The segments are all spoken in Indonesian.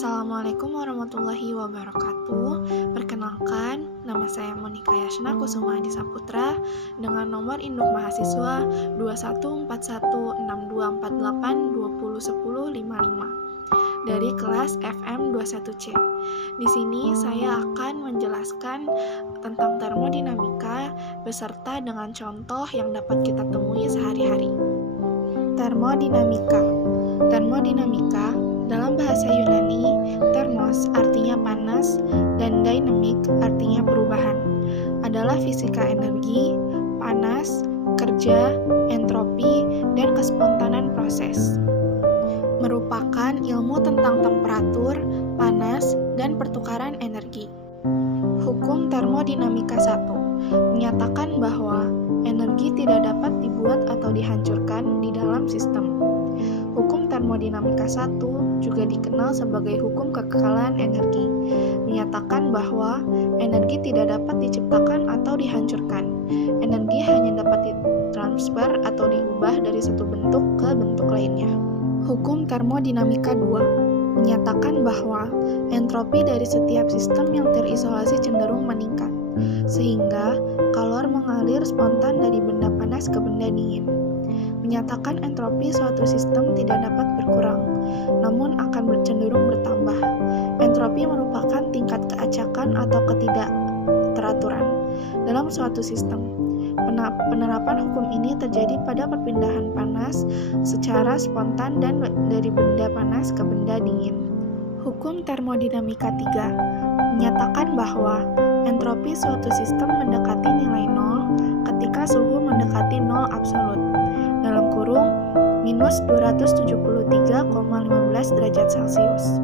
Assalamualaikum warahmatullahi wabarakatuh. Perkenalkan, nama saya Monika Yasna Kusuma Adi Saputra dengan nomor induk mahasiswa 21416248201055 dari kelas FM 21C. Di sini saya akan menjelaskan tentang termodinamika beserta dengan contoh yang dapat kita temui sehari-hari. Termodinamika dalam bahasa Yunani, termos artinya panas dan dynamic artinya perubahan. Adalah fisika energi, panas, kerja, entropi, dan kespontanan proses. Merupakan ilmu tentang temperatur, panas, dan pertukaran energi. Hukum termodinamika 1 menyatakan bahwa energi tidak dapat dibuat atau dihancurkan di dalam sistem. Hukum termodinamika 1 juga dikenal sebagai hukum kekekalan energi, menyatakan bahwa energi tidak dapat diciptakan atau dihancurkan. Energi hanya dapat ditransfer atau diubah dari satu bentuk ke bentuk lainnya. Hukum termodinamika 2 menyatakan bahwa entropi dari setiap sistem yang terisolasi cenderung meningkat, sehingga kalor mengalir spontan dari benda panas ke benda dingin. Menyatakan entropi suatu sistem tidak dapat berkurang, namun akan cenderung bertambah. Entropi merupakan tingkat keacakan atau ketidakteraturan dalam suatu sistem. Penerapan hukum ini terjadi pada perpindahan panas secara spontan dan dari benda panas ke benda dingin. Hukum termodinamika 3 menyatakan bahwa entropi suatu sistem mendekati nilai nol ketika suhu mendekati nol absolut, dalam kurung minus 273,15 derajat Celcius.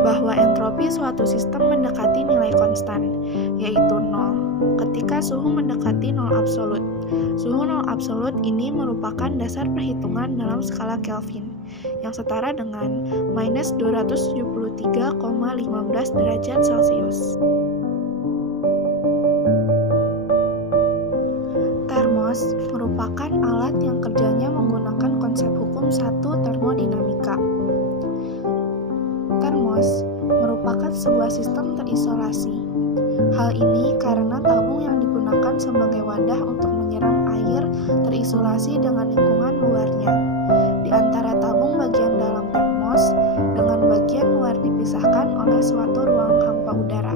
Bahwa entropi suatu sistem mendekati nilai konstan, yaitu nol, ketika suhu mendekati nol absolut. Suhu nol absolut ini merupakan dasar perhitungan dalam skala Kelvin, yang setara dengan minus 273,15 derajat Celcius. Termos merupakan alat yang kerjanya menggunakan konsep hukum 1 termodinamika. Termos merupakan sebuah sistem terisolasi. Hal ini karena tabung yang digunakan sebagai wadah untuk menyerang air terisolasi dengan lingkungan luarnya. Di antara tabung bagian dalam termos dengan bagian luar dipisahkan oleh suatu ruang hampa udara.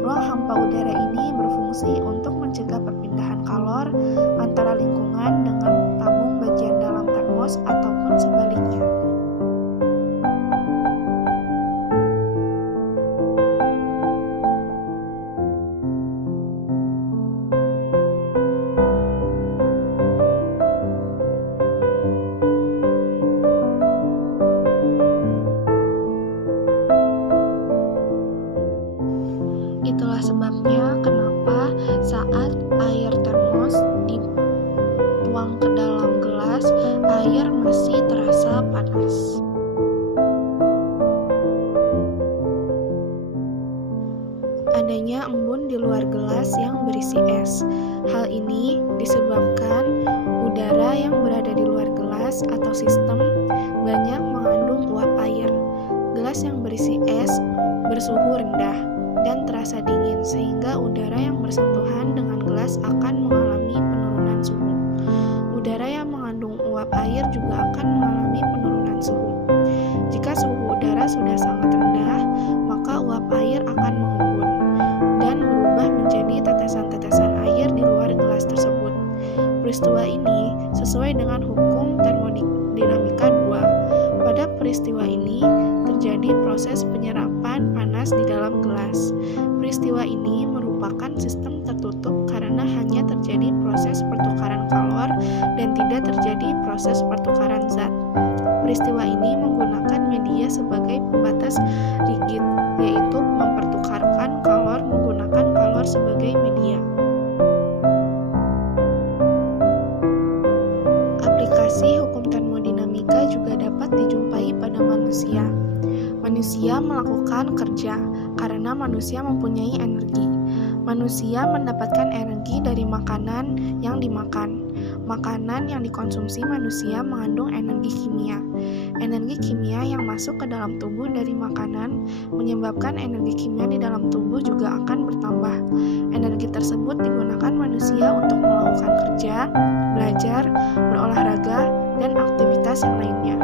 Ruang hampa udara ini berfungsi untuk mencegah perpindahan kalor antara lingkungan dengan tabung bagian dalam termos ataupun sebaliknya. Itulah sebabnya kenapa saat air termos dituang ke dalam gelas, air masih terasa panas. Adanya embun di luar gelas yang berisi es. Hal ini disebabkan udara yang berada di luar gelas atau sistem banyak mengandung uap air. Gelas yang berisi es bersuhu rendah dan terasa dingin, sehingga udara yang bersentuhan dengan gelas akan mengalami penurunan suhu. Udara yang mengandung uap air juga akan mengalami penurunan suhu. Jika suhu udara sudah sangat rendah, maka uap air akan mengembun dan berubah menjadi tetesan-tetesan air di luar gelas tersebut. Peristiwa ini sesuai dengan hukum termodinamika 2. Pada peristiwa ini terjadi proses penyerapan panas di dalam gelas. Peristiwa ini merupakan sistem tertutup karena hanya terjadi proses pertukaran kalor dan tidak terjadi proses pertukaran zat. Peristiwa ini menggunakan media sebagai pembatas rigid, yaitu mempertukarkan kalor menggunakan kalor sebagai media. Aplikasi hukum termodinamika juga dapat dijumpai pada manusia. Manusia melakukan kerja karena manusia mempunyai energi. Manusia mendapatkan energi dari makanan yang dimakan. Makanan yang dikonsumsi manusia mengandung energi kimia. Energi kimia yang masuk ke dalam tubuh dari makanan menyebabkan energi kimia di dalam tubuh juga akan bertambah. Energi tersebut digunakan manusia untuk melakukan kerja, belajar, berolahraga, dan aktivitas yang lainnya.